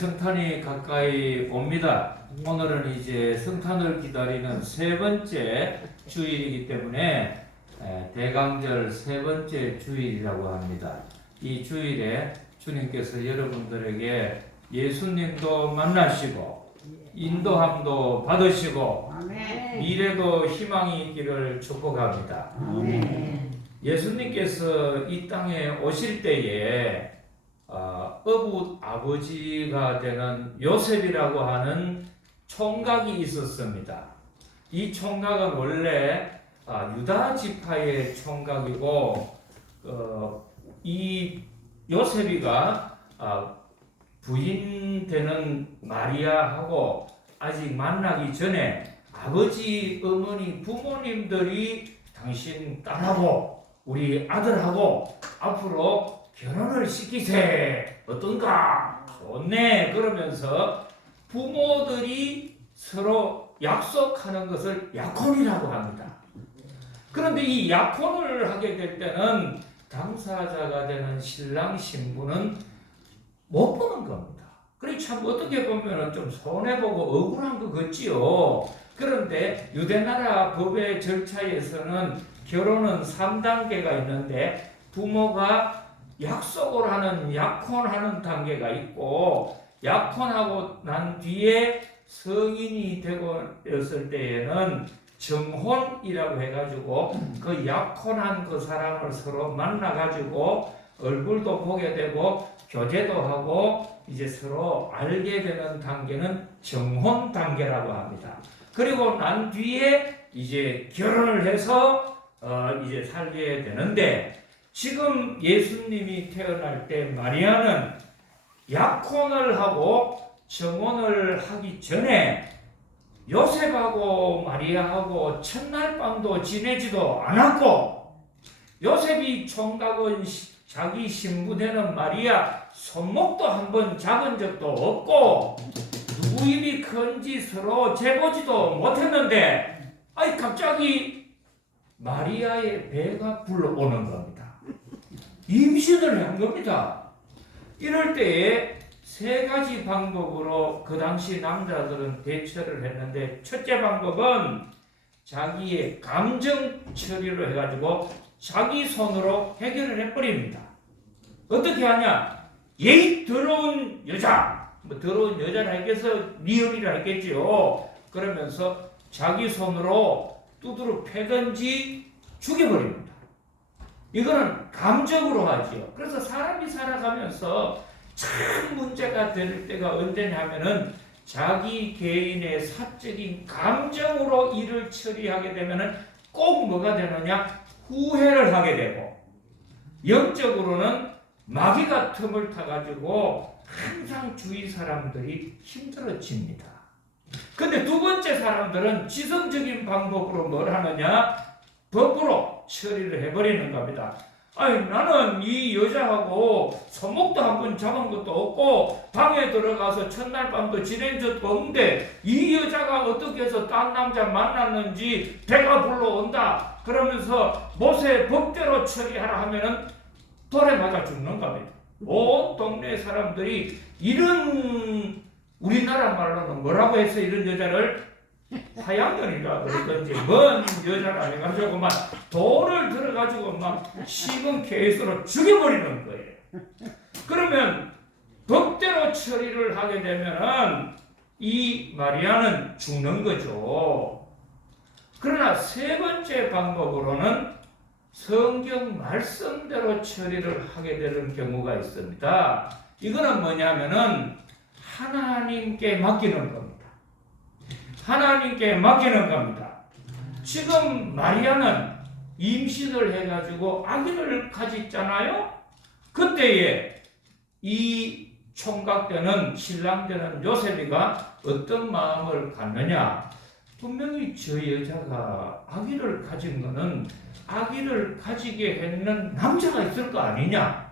성탄이 가까이 옵니다. 오늘은 이제 성탄을 기다리는 세 번째 주일이기 때문에 대강절 세 번째 주일이라고 합니다. 이 주일에 주님께서 여러분들에게 예수님도 만나시고 인도함도 받으시고 미래도 희망이 있기를 축복합니다. 예수님께서 이 땅에 오실 때에 어부 아버지가 되는 요셉이라고 하는 총각이 있었습니다. 이 총각은 원래 유다 지파의 총각이고 이 요셉이가 부인 되는 마리아하고 아직 만나기 전에 아버지, 어머니, 부모님들이 당신 딸하고 우리 아들하고 앞으로 결혼을 시키세. 어떤가? 좋네. 그러면서 부모들이 서로 약속하는 것을 약혼이라고 합니다. 그런데 이 약혼을 하게 될 때는 당사자가 되는 신랑 신부는 못 보는 겁니다. 그래 참 어떻게 보면 좀 손해보고 억울한 것 같지요. 그런데 유대나라 법의 절차에서는 결혼은 3단계가 있는데 부모가 약속을 하는 약혼하는 단계가 있고 약혼하고 난 뒤에 성인이 되었을 때에는 정혼이라고 해가지고 그 약혼한 그 사람을 서로 만나가지고 얼굴도 보게 되고 교제도 하고 이제 서로 알게 되는 단계는 정혼 단계라고 합니다. 그리고 난 뒤에 이제 결혼을 해서 이제 살게 되는데 지금 예수님이 태어날 때 마리아는 약혼을 하고 정혼을 하기 전에 요셉하고 마리아하고 첫날 밤도 지내지도 않았고 요셉이 총각은 자기 신부되는 마리아 손목도 한번 잡은 적도 없고 누구 입이 큰지 서로 재보지도 못했는데 갑자기 마리아의 배가 불러오는 겁니다. 임신을 한 겁니다. 이럴 때에 세 가지 방법으로 그 당시 남자들은 대처를 했는데 첫째 방법은 자기의 감정 처리를 해가지고 자기 손으로 해결을 해버립니다. 어떻게 하냐? 예의 더러운 여자, 더러운 여자라 했겠어, 미연이라 했겠지요. 그러면서 자기 손으로 두드러 패든지 죽여버립니다. 이거는 감정으로 하지요. 그래서 사람이 살아가면서 참 문제가 될 때가 언제냐면은 자기 개인의 사적인 감정으로 일을 처리하게 되면은 꼭 뭐가 되느냐? 후회를 하게 되고 영적으로는 마귀가 틈을 타가지고 항상 주위 사람들이 힘들어집니다. 근데 두 번째 사람들은 지성적인 방법으로 뭘 하느냐? 법으로 처리를 해버리는 겁니다. 나는 이 여자하고 손목도 한번 잡은 것도 없고 방에 들어가서 첫날 밤도 지낸 적도 없는데 이 여자가 어떻게 해서 딴 남자 만났는지 배가 불러온다 그러면서 모세 법대로 처리하라 하면은 돌에 맞아 죽는 겁니다. 온 동네 사람들이 이런 우리나라 말로는 뭐라고 해서 이런 여자를 화양연이라 그러든지 뭔 여자라 해가지고 막 돌을 들어가지고 막 식은 케이스로 죽여버리는 거예요. 그러면 법대로 처리를 하게 되면은 이 마리아는 죽는 거죠. 그러나 세 번째 방법으로는 성경 말씀대로 처리를 하게 되는 경우가 있습니다. 이거는 뭐냐면은 하나님께 맡기는 겁니다. 하나님께 맡기는 겁니다. 지금 마리아는 임신을 해가지고 아기를 가졌잖아요. 그때에 이 총각되는 신랑되는 요셉이가 어떤 마음을 갖느냐? 분명히 저 여자가 아기를 가진 거는 아기를 가지게 했는 남자가 있을 거 아니냐?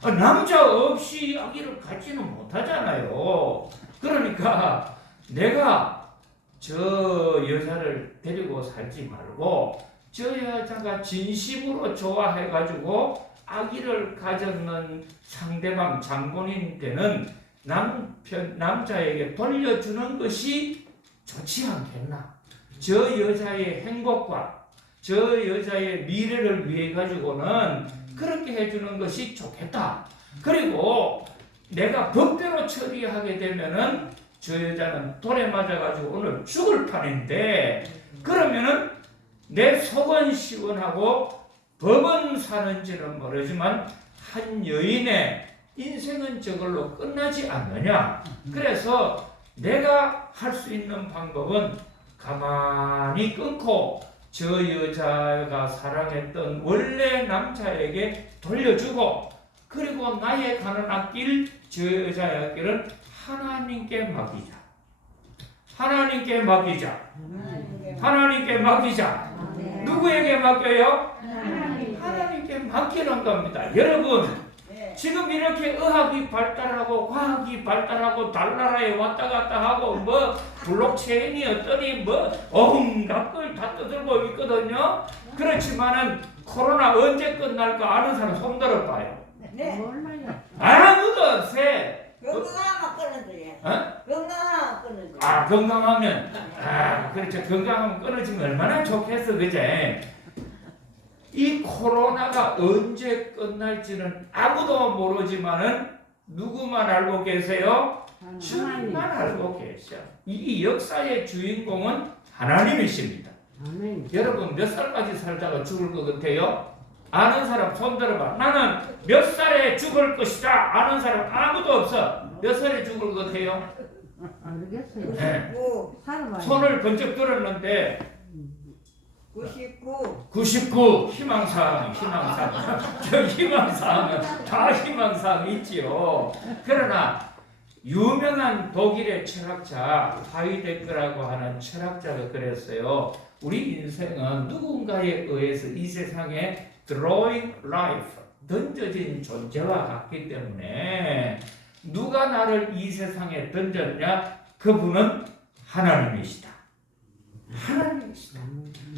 남자 없이 아기를 갖지는 못하잖아요. 그러니까 내가 저 여자를 데리고 살지 말고 저 여자가 진심으로 좋아해가지고 아기를 가졌는 상대방 장본인 때는 남자에게 돌려주는 것이 좋지 않겠나? 저 여자의 행복과 저 여자의 미래를 위해 가지고는 그렇게 해주는 것이 좋겠다. 그리고 내가 법대로 처리하게 되면은 저 여자는 돌에 맞아가지고 오늘 죽을 판인데, 그러면은 내 속은 시원하고 법은 사는지는 모르지만 한 여인의 인생은 저걸로 끝나지 않느냐. 그래서 내가 할 수 있는 방법은 가만히 끊고 저 여자가 사랑했던 원래 남자에게 돌려주고, 그리고 나의 가는 앞길, 저 여자의 앞길은 하나님께 맡기자. 하나님께 맡기자. 하나님께 맡기자. 누구에게 맡겨요? 하나님께 맡기는 겁니다. 여러분, 지금 이렇게 의학이 발달하고 과학이 발달하고 달나라에 왔다 갔다 하고 뭐 블록체인이 어떠니 뭐 온갖 걸 다 떠들고 있거든요. 그렇지만은 코로나 언제 끝날까 아는 사람 손 들어봐요. 네. 아무도 없어요. 건강하면 끊어줘요. 어? 건강하면 끊어줘요. 아, 건강하면, 그렇죠. 건강하면 끊어지면 얼마나 좋겠어, 그제? 이 코로나가 언제 끝날지는 아무도 모르지만은 누구만 알고 계세요? 주님만 알고 계셔. 이 역사의 주인공은 하나님이십니다. 아멘. 여러분 몇 살까지 살다가 죽을 것 같아요? 아는 사람 손 들어봐. 나는 몇 살에 죽을 것이다. 아는 사람 아무도 없어. 몇 살에 죽을 것 같아요? 모르겠어요. 네. 99, 살아봐요. 손을 번쩍 들었는데 99. 희망사항. 저 희망사항은 다 희망사항 있지요. 그러나 유명한 독일의 철학자 하이데거라고 하는 철학자가 그랬어요. 우리 인생은 누군가에 의해서 이 세상에 drawing life, 던져진 존재와 같기 때문에 누가 나를 이 세상에 던졌냐? 그분은 하나님이시다. 하나님이시다.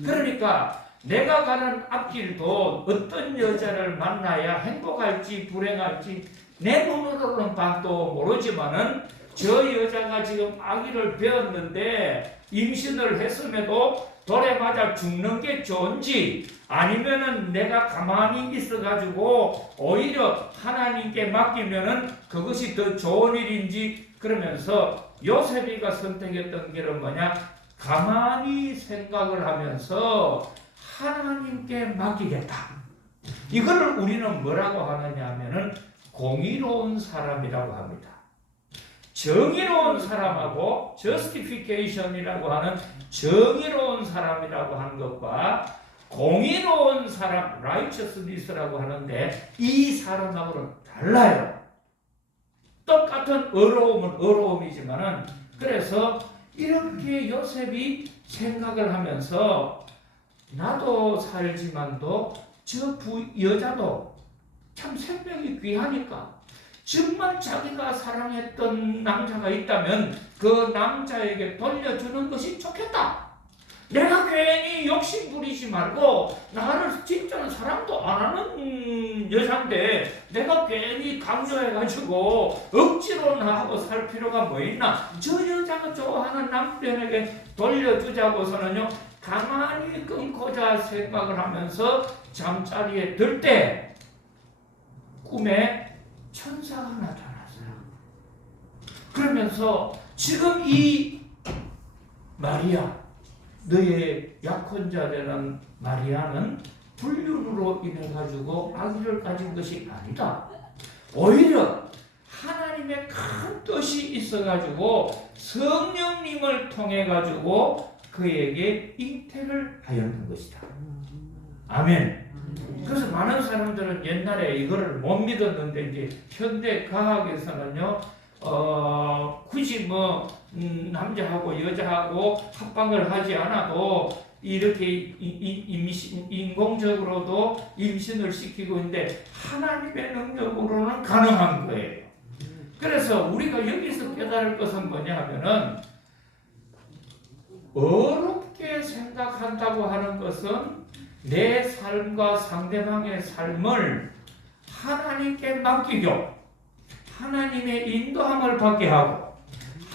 그러니까 내가 가는 앞길도 어떤 여자를 만나야 행복할지 불행할지 내 눈으로는 봐도 모르지만은 저 여자가 지금 아기를 배웠는데 임신을 했음에도 돌에 맞아 죽는 게 좋은지, 아니면은 내가 가만히 있어가지고 오히려 하나님께 맡기면은 그것이 더 좋은 일인지, 그러면서 요셉이가 선택했던 길은 뭐냐? 가만히 생각을 하면서 하나님께 맡기겠다. 이거를 우리는 뭐라고 하느냐 하면은 공의로운 사람이라고 합니다. 정의로운 사람하고 justification이라고 하는 정의로운 사람이라고 하는 것과 공의로운 사람 righteousness라고 하는데 이 사람하고는 달라요. 똑같은 어려움은 어려움이지만은, 그래서 이렇게 요셉이 생각을 하면서 나도 살지만도 저 여자도 참 생명이 귀하니까 정말 자기가 사랑했던 남자가 있다면 그 남자에게 돌려주는 것이 좋겠다. 내가 괜히 욕심 부리지 말고, 나를 진짜는 사랑도 안 하는 여잔데 내가 괜히 강조해가지고 억지로 나하고 살 필요가 뭐 있나. 저 여자가 좋아하는 남편에게 돌려주자고서는요, 가만히 끊고자 생각을 하면서 잠자리에 들 때 꿈에 천사가 나타났어요. 그러면서 지금 이 마리아, 너의 약혼자 되는 마리아는 불륜으로 인해 가지고 아기를 가진 것이 아니다. 오히려 하나님의 큰 뜻이 있어 가지고 성령님을 통해 가지고 그에게 잉태를 하였는 것이다. 아멘. 그래서 많은 사람들은 옛날에 이거를 못 믿었는데 이제 현대 과학에서는요, 굳이 뭐 남자하고 여자하고 합방을 하지 않아도 이렇게 인공적으로도 임신을 시키고 있는데 하나님의 능력으로는 가능한 거예요. 그래서 우리가 여기서 깨달을 것은 뭐냐 하면은, 어렵게 생각한다고 하는 것은 내 삶과 상대방의 삶을 하나님께 맡기고 하나님의 인도함을 받게 하고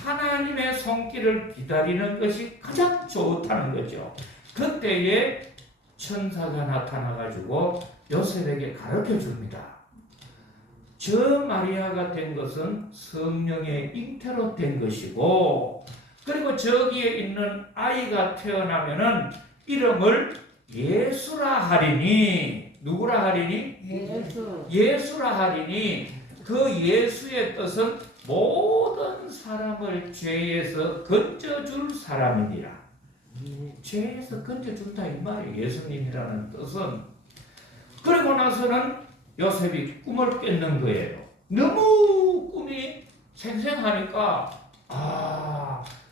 하나님의 손길을 기다리는 것이 가장 좋다는 거죠. 그때에 천사가 나타나가지고 요셉에게 가르쳐 줍니다. 저 마리아가 된 것은 성령의 잉태로 된 것이고, 그리고 저기에 있는 아이가 태어나면은 이름을 예수라 하리니, 누구라 하리니? 예수. 예수라 하리니, 그 예수의 뜻은 모든 사람을 죄에서 건져줄 사람이니라. 죄에서 건져준다 이 말이에요. 예수님이라는 뜻은. 그리고 나서는 요셉이 꿈을 깼는 거예요. 너무 꿈이 생생하니까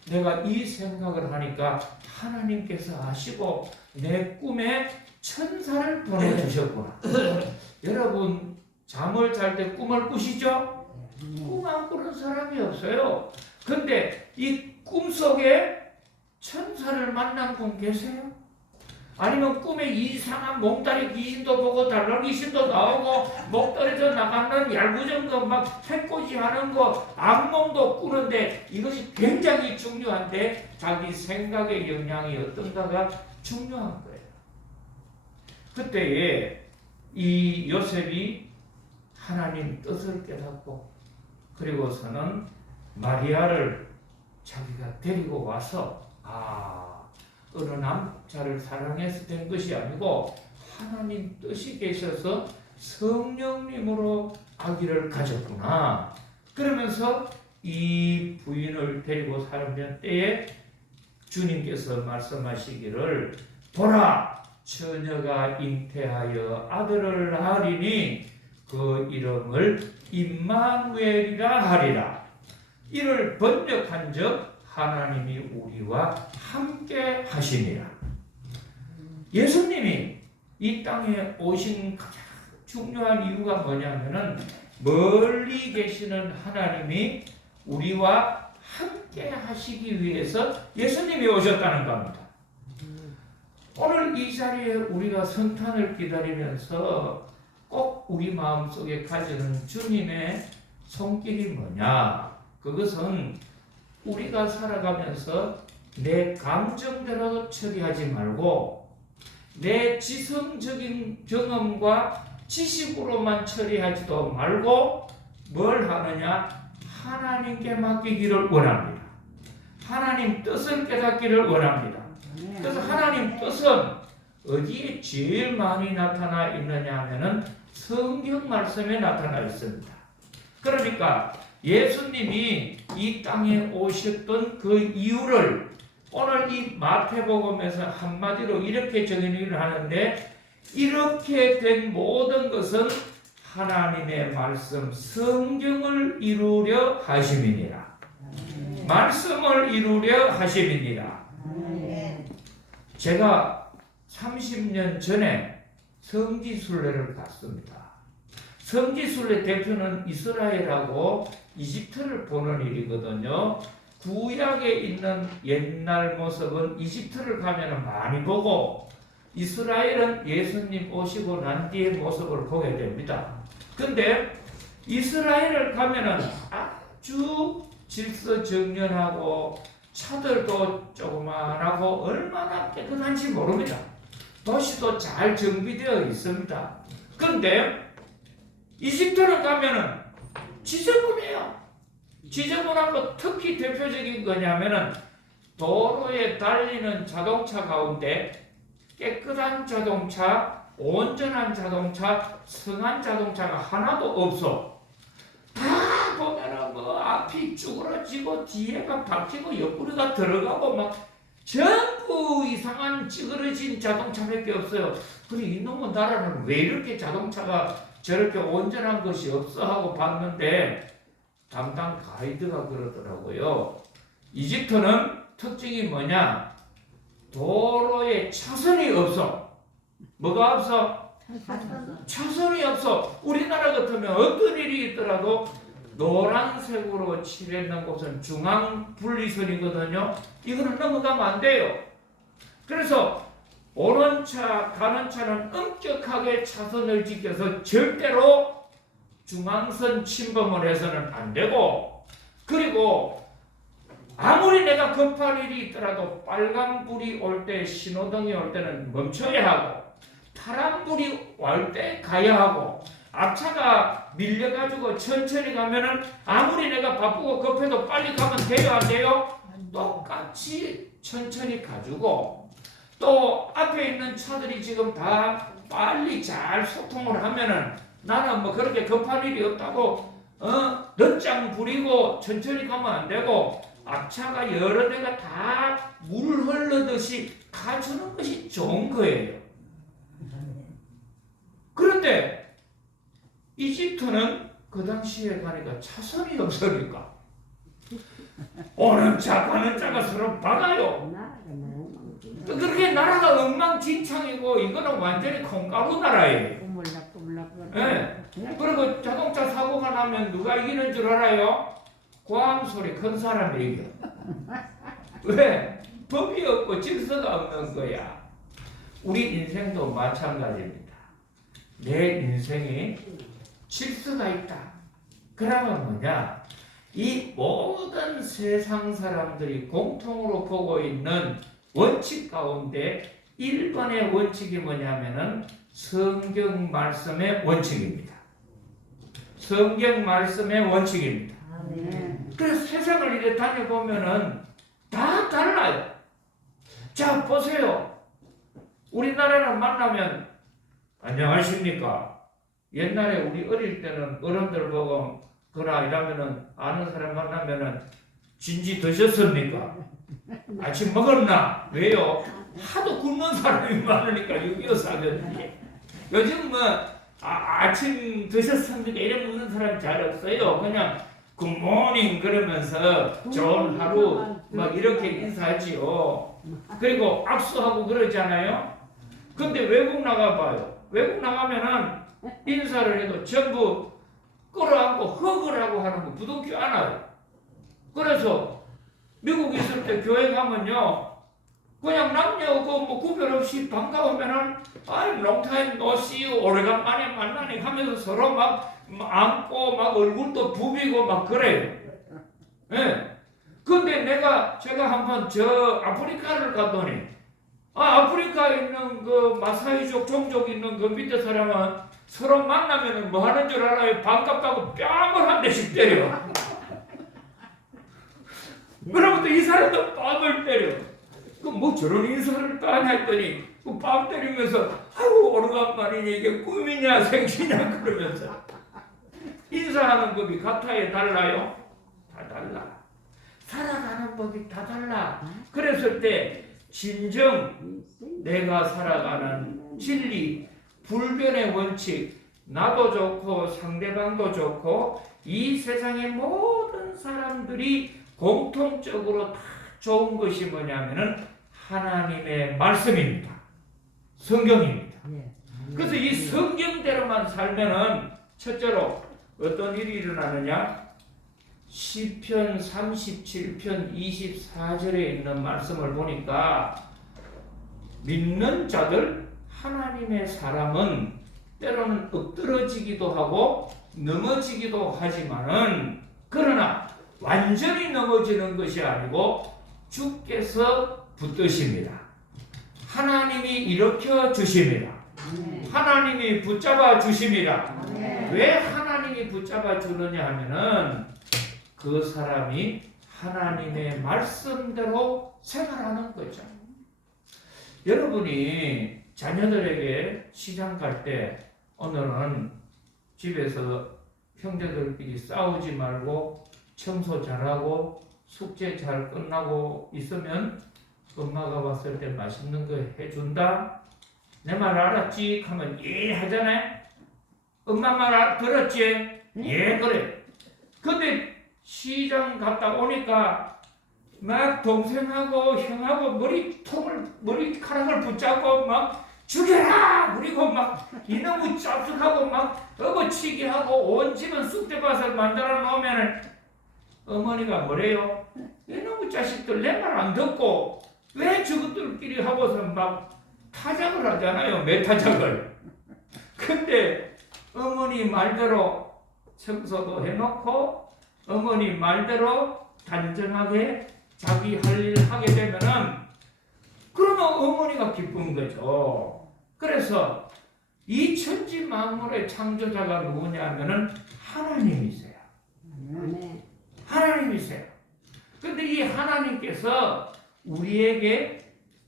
내가 이 생각을 하니까 하나님께서 아시고 내 꿈에 천사를 보내주셨구나. 여러분 잠을 잘 때 꿈을 꾸시죠? 꿈 안 꾸는 사람이 없어요. 근데 이 꿈속에 천사를 만난 분 계세요? 아니면 꿈에 이상한 몽다리 귀신도 보고 달랑 귀신도 나오고 목 떨어져 나가는 얄궂은 거 막 해코지 하는 거 악몽도 꾸는데 이것이 굉장히 중요한데 자기 생각의 영향이 어떤가가 중요한 거예요. 그때에 이 요셉이 하나님 뜻을 깨닫고 그리고서는 마리아를 자기가 데리고 와서 어느 남자를 사랑해서 된 것이 아니고 하나님 뜻이 계셔서 성령님으로 아기를 가졌구나. 그러면서 이 부인을 데리고 살던 때에 주님께서 말씀하시기를 보라 처녀가 잉태하여 아들을 낳으리니 그 이름을 임마누엘이라 하리라. 이를 번역한즉 하나님이 우리와 함께 하시니라. 예수님이 이 땅에 오신 가장 중요한 이유가 뭐냐면은 멀리 계시는 하나님이 우리와 함께 하시기 위해서 예수님이 오셨다는 겁니다. 오늘 이 자리에 우리가 성탄을 기다리면서 꼭 우리 마음속에 가지는 주님의 손길이 뭐냐? 그것은 우리가 살아가면서 내 감정대로 처리하지 말고 내 지성적인 경험과 지식으로만 처리하지도 말고 뭘 하느냐? 하나님께 맡기기를 원합니다. 하나님 뜻을 깨닫기를 원합니다. 그래서 하나님 뜻은 어디에 제일 많이 나타나 있느냐 하면은 성경 말씀에 나타나 있습니다. 그러니까 예수님이 이 땅에 오셨던 그 이유를 오늘 이 마태복음에서 한마디로 이렇게 정의를 하는데 이렇게 된 모든 것은 하나님의 말씀 성경을 이루려 하심이니라. 말씀을 이루려 하심이니라. 제가 30년 전에 성지순례를 갔습니다. 성지순례 대표는 이스라엘하고 이집트를 보는 일이거든요. 구약에 있는 옛날 모습은 이집트를 가면 많이 보고 이스라엘은 예수님 오시고 난 뒤의 모습을 보게 됩니다. 근데 이스라엘을 가면은 아주 질서정연하고 차들도 조그만하고 얼마나 깨끗한지 모릅니다. 도시도 잘 정비되어 있습니다. 근데 이집트를 가면은 지저분해요. 지저분하고 특히 대표적인 거냐면은 도로에 달리는 자동차 가운데 깨끗한 자동차, 온전한 자동차, 성한 자동차가 하나도 없어. 다 보면은 뭐 앞이 쭈그러지고 뒤에가 박히고 옆구리가 들어가고 막 전부 이상한 찌그러진 자동차밖에 없어요. 그래 이놈의 나라는 왜 이렇게 자동차가 저렇게 온전한 것이 없어 하고 봤는데 담당 가이드가 그러더라고요. 이집트는 특징이 뭐냐? 도로에 차선이 없어. 뭐가 없어? 차선이 없어. 우리나라 같으면 어떤 일이 있더라도 노란색으로 칠해놓은 곳은 중앙 분리선이거든요. 이거는 넘어가면 안 돼요. 그래서 오는 차, 가는 차는 엄격하게 차선을 지켜서 절대로 중앙선 침범을 해서는 안 되고, 그리고 아무리 내가 급할 일이 있더라도 빨간불이 올 때, 신호등이 올 때는 멈춰야 하고, 파란불이 올 때 가야 하고, 앞차가 밀려가지고 천천히 가면은 아무리 내가 바쁘고 급해도 빨리 가면 돼요, 안 돼요? 똑같이 천천히 가지고, 또 앞에 있는 차들이 지금 다 빨리 잘 소통을 하면은 나는 뭐 그렇게 급할 일이 없다고 늦장 부리고 천천히 가면 안 되고, 앞차가 여러 대가 다 물 흘러듯이 가주는 것이 좋은 거예요. 그런데 이집트는 그 당시에 가니까 차선이 없으니까 오는 차 가는 차가 서로 박아요. 나라가 너무 또 그렇게 나라가 엉망진창이고, 이거는 완전히 콩가루 나라예요. 꾸물락꾸물락. 예. 그리고 자동차 사고가 나면 누가 이기는 줄 알아요? 고함 소리 큰 사람이 이겨. 왜? 법이 없고 질서가 없는 거야. 우리 인생도 마찬가지입니다. 내 인생에 질서가 있다. 그러면 뭐냐? 이 모든 세상 사람들이 공통으로 보고 있는 원칙 가운데 1번의 원칙이 뭐냐면은 성경 말씀의 원칙입니다. 성경 말씀의 원칙입니다. 그래서 세상을 이렇게 다녀보면은 다 달라요. 자, 보세요. 우리나라를 만나면 안녕하십니까? 옛날에 우리 어릴 때는 어른들 보고 그나 이러면은 아는 사람 만나면은 진지 드셨습니까? 아침 먹었나? 왜요? 하도 굶는 사람이 많으니까 6.25 사건이. 요즘 뭐 아침 드셨습니까? 이런 묻는 사람 잘 없어요. 그냥 굿모닝 그러면서 좋은 하루 막 이렇게 인사하지요. 그리고 악수하고 그러잖아요. 근데 외국 나가봐요. 외국 나가면은 인사를 해도 전부 끌어안고 허그를 하고 하는 거 부둥켜 안아요. 그래서 미국 있을 때 교회 가면요, 그냥 남녀 뭐 구별 없이 반가우면은 아이 롱타임 노시유 오래간만에 만나니 하면서 서로 막 안고 막 얼굴도 부비고 막 그래요. 예. 근데 제가 한번 저 아프리카를 갔더니 아프리카에 있는 그 마사이족 종족 있는 그 밑에 사람은 서로 만나면은 뭐 하는 줄 알아요? 반갑다고 뺨을 한 대씩 때려. 그러면서 이 사람도 뺨을 때려. 그 뭐 저런 인사를 까냐 했더니 그 뺨 때리면서 아이고 오래간만이니 이게 꿈이냐 생시냐 그러면서 인사하는 법이 같아요, 달라요? 다 달라. 살아가는 법이 다 달라. 그랬을 때 진정 내가 살아가는 진리, 불변의 원칙, 나도 좋고 상대방도 좋고 이 세상의 모든 사람들이 공통적으로 다 좋은 것이 뭐냐면은 하나님의 말씀입니다. 성경입니다. 그래서 이 성경대로만 살면은 첫째로 어떤 일이 일어나느냐? 시편 37편 24절에 있는 말씀을 보니까 믿는 자들, 하나님의 사람은 때로는 엎드러지기도 하고 넘어지기도 하지만은 그러나 완전히 넘어지는 것이 아니고 주께서 붙드십니다. 하나님이 일으켜 주십니다. 하나님이 붙잡아 주십니다. 왜 하나님이 붙잡아 주느냐 하면은 그 사람이 하나님의 말씀대로 생활하는 거죠. 여러분이 자녀들에게 시장 갈 때 오늘은 집에서 형제들끼리 싸우지 말고 청소 잘하고 숙제 잘 끝나고 있으면 엄마가 봤을 때 맛있는 거 해준다. 내 말 알았지? 하면 예 하잖아요. 엄마 말 들었지? 예 그래. 근데 시장 갔다 오니까 막 동생하고 형하고 머리카락을 붙잡고 막 죽여라! 그리고 막 이놈의 짭죽하고 막 업어치기 하고 온 집은 쑥대밭을 만들어 놓으면 어머니가 뭐래요? 이놈의 자식들 내 말 안 듣고 왜 저것들끼리 하고서 막 타작을 하잖아요. 매타작을. 근데 어머니 말대로 청소도 해놓고 어머니 말대로 단정하게 자기 할 일 하게 되면은 그러면 어머니가 기쁜 거죠. 그래서 이 천지 만물의 창조자가 누구냐면은 하나님이세요. 아멘. 하나님이세요. 근데 이 하나님께서 우리에게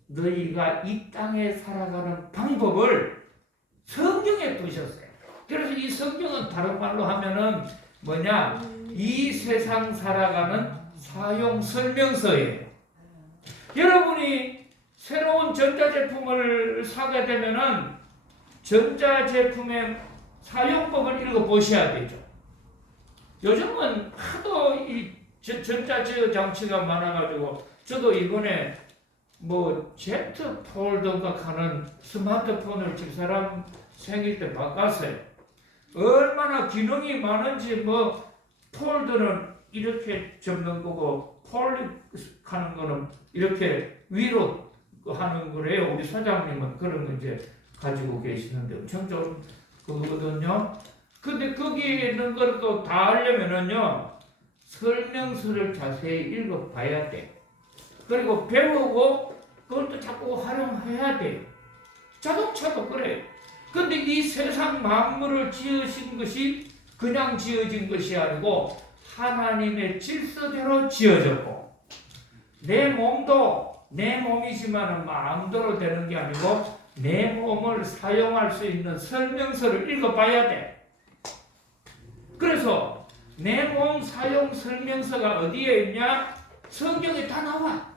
너희가 이 땅에 살아가는 방법을 성경에 두셨어요. 그래서 이 성경은 다른 말로 하면은 뭐냐? 이 세상 살아가는 사용 설명서예요. 여러분이 새로운 전자제품을 사게 되면은 전자제품의 사용법을 읽어보셔야 되죠. 요즘은 하도 이 전자제어 장치가 많아가지고 저도 이번에 뭐 Z 폴더가 하는 스마트폰을 집사람 생길 때 바꿨어요. 얼마나 기능이 많은지 뭐 폴더는 이렇게 접는 거고 폴릭 하는 거는 이렇게 위로 하는 거래요. 우리 사장님은 그런 거 이제 가지고 계시는데 엄청 좀 그거거든요. 근데 거기에 있는 것도 다 하려면은요 설명서를 자세히 읽어봐야 돼. 그리고 배우고 그것도 자꾸 활용해야 돼요. 자동차도 그래요. 근데 이 세상 만물을 지으신 것이 그냥 지어진 것이 아니고 하나님의 질서대로 지어졌고 내 몸도 내 몸이지만 마음대로 되는 게 아니고 내 몸을 사용할 수 있는 설명서를 읽어봐야 돼. 그래서 내 몸 사용 설명서가 어디에 있냐? 성경에 다 나와.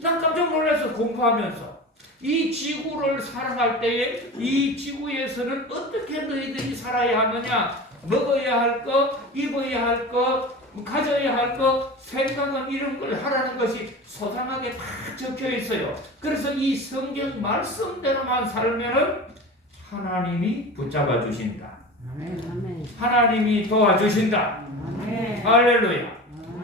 난 깜짝 놀라서 공부하면서 이 지구를 살아갈 때에 이 지구에서는 어떻게 너희들이 살아야 하느냐? 먹어야 할 것, 입어야 할 것, 가져야 할 것, 생각은 이런 걸 하라는 것이 소상하게 다 적혀 있어요. 그래서 이 성경 말씀대로만 살면은 하나님이 붙잡아 주신다. 아멘. 하나님이 도와주신다. 아멘. 할렐루야.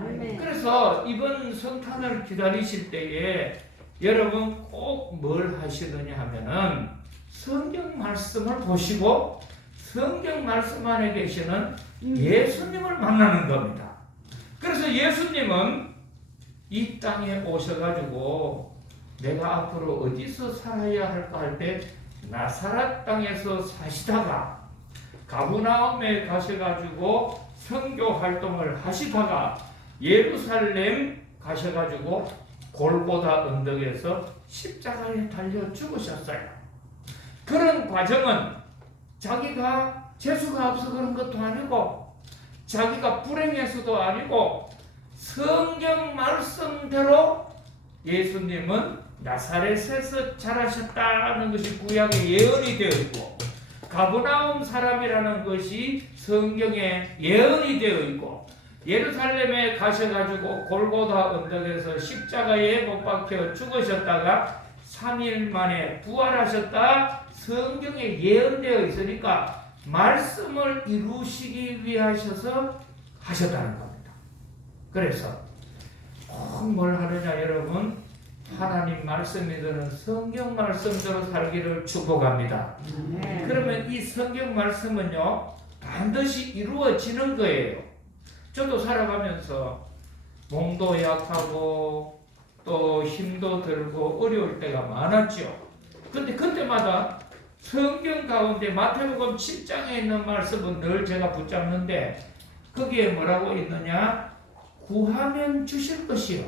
아멘. 그래서 이번 성탄을 기다리실 때에 여러분 꼭 뭘 하시느냐 하면은 성경 말씀을 보시고 성경 말씀 안에 계시는 예수님을 만나는 겁니다. 그래서 예수님은 이 땅에 오셔가지고 내가 앞으로 어디서 살아야 할까 할 때 나사렛 땅에서 사시다가 가브나움에 가셔가지고 선교 활동을 하시다가 예루살렘 가셔가지고 골고다 언덕에서 십자가에 달려 죽으셨어요. 그런 과정은 자기가 재수가 없어 그런 것도 아니고 자기가 불행해서도 아니고 성경 말씀대로 예수님은 나사렛에서 자라셨다는 것이 구약의 예언이 되어 있고 가브나움 사람이라는 것이 성경에 예언이 되어 있고 예루살렘에 가셔가지고 골고다 언덕에서 십자가에 못 박혀 죽으셨다가 3일 만에 부활하셨다 성경에 예언되어 있으니까 말씀을 이루시기 위하셔서 하셨다는 겁니다. 그래서 꼭 뭘 하느냐 여러분 하나님 말씀이 드는 성경 말씀대로 살기를 축복합니다. 그러면 이 성경 말씀은요 반드시 이루어지는 거예요. 저도 살아가면서 몸도 약하고 또 힘도 들고 어려울 때가 많았죠. 근데 그때마다 성경 가운데 마태복음 7장에 있는 말씀은 늘 제가 붙잡는데 거기에 뭐라고 있느냐? 구하면 주실 것이요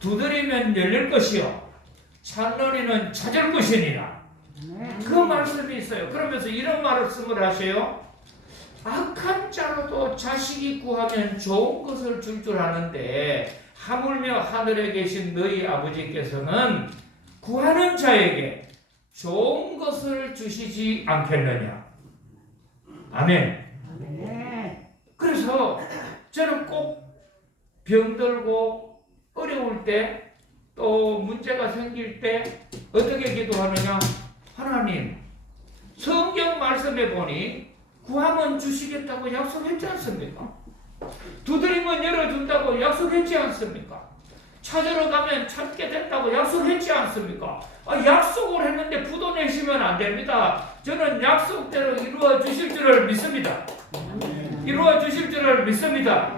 두드리면 열릴 것이요 찾노니는 찾을 것이니라. 그 말씀이 있어요. 그러면서 이런 말씀을 하세요. 악한 자로도 자식이 구하면 좋은 것을 줄 아는데 하물며 하늘에 계신 너희 아버지께서는 구하는 자에게 좋은 것을 주시지 않겠느냐. 아멘. 그래서 저는 꼭 병들고 어려울 때 또 문제가 생길 때 어떻게 기도하느냐. 하나님 성경 말씀에 보니 구하면 주시겠다고 약속했지 않습니까? 두드리면 열어준다고 약속했지 않습니까? 찾으러 가면 찾게 된다고 약속했지 않습니까? 약속을 했는데 부도 내시면 안 됩니다. 저는 약속대로 이루어 주실 줄을 믿습니다. 이루어 주실 줄을 믿습니다.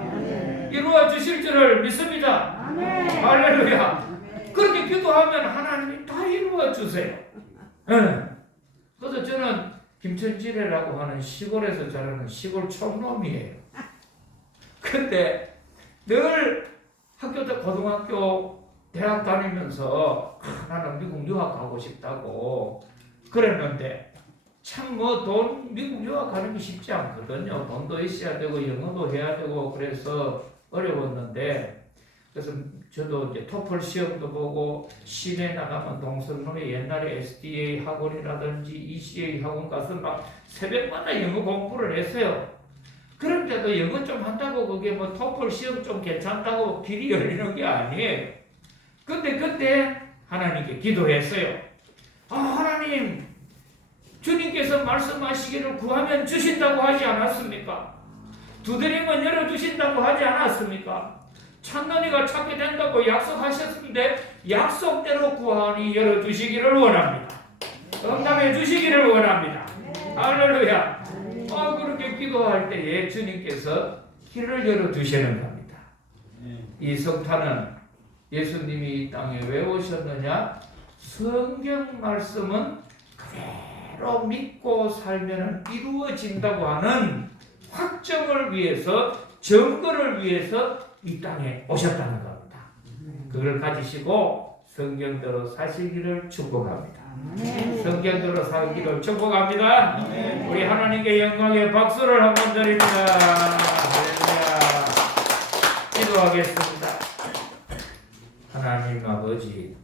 이루어 주실 줄을 믿습니다. 할렐루야. 그렇게 기도하면 하나님이 다 이루어 주세요. 그래서 저는 김천지례라고 하는 시골에서 자라는 시골 촌놈이에요. 근데 늘 학교 때 고등학교 대학 다니면서 나는 미국 유학 가고 싶다고 그랬는데 참 뭐 돈 미국 유학 가는 게 쉽지 않거든요. 돈도 있어야 되고 영어도 해야 되고 그래서 어려웠는데 그래서 저도 이제 토플 시험도 보고 시내 나가면 동성놈이 옛날에 SDA 학원이라든지 ECA 학원 가서 막 새벽마다 영어 공부를 했어요. 그런데도 영어 좀 한다고 그게 뭐 토플 시험 좀 괜찮다고 길이 열리는 게 아니에요. 근데 그때 하나님께 기도했어요. 하나님, 주님께서 말씀하시기를 구하면 주신다고 하지 않았습니까? 두드리면 열어주신다고 하지 않았습니까? 찾는 이가 찾게 된다고 약속하셨는데 약속대로 구하니 열어주시기를 원합니다. 응답해 주시기를 원합니다. 할렐루야. 그렇게 기도할 때에 주님께서 길을 열어주시는 겁니다. 이 성탄은 예수님이 이 땅에 왜 오셨느냐? 성경 말씀은 그대로 믿고 살면 이루어진다고 하는 확정을 위해서, 증거를 위해서 이 땅에 오셨다는 겁니다. 그걸 가지시고 성경대로 사시기를 축복합니다. 성경대로 살기를 축복합니다. 우리 하나님께 영광의 박수를 한번 드립니다. 할렐루야. 기도하겠습니다. 하나님 아버지,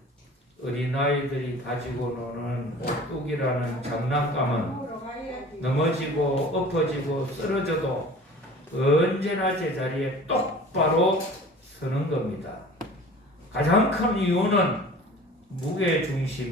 어린아이들이 가지고 노는 오뚜기라는 장난감은 넘어지고 엎어지고 쓰러져도 언제나 제자리에 똑바로 서는 겁니다. 가장 큰 이유는 무게중심이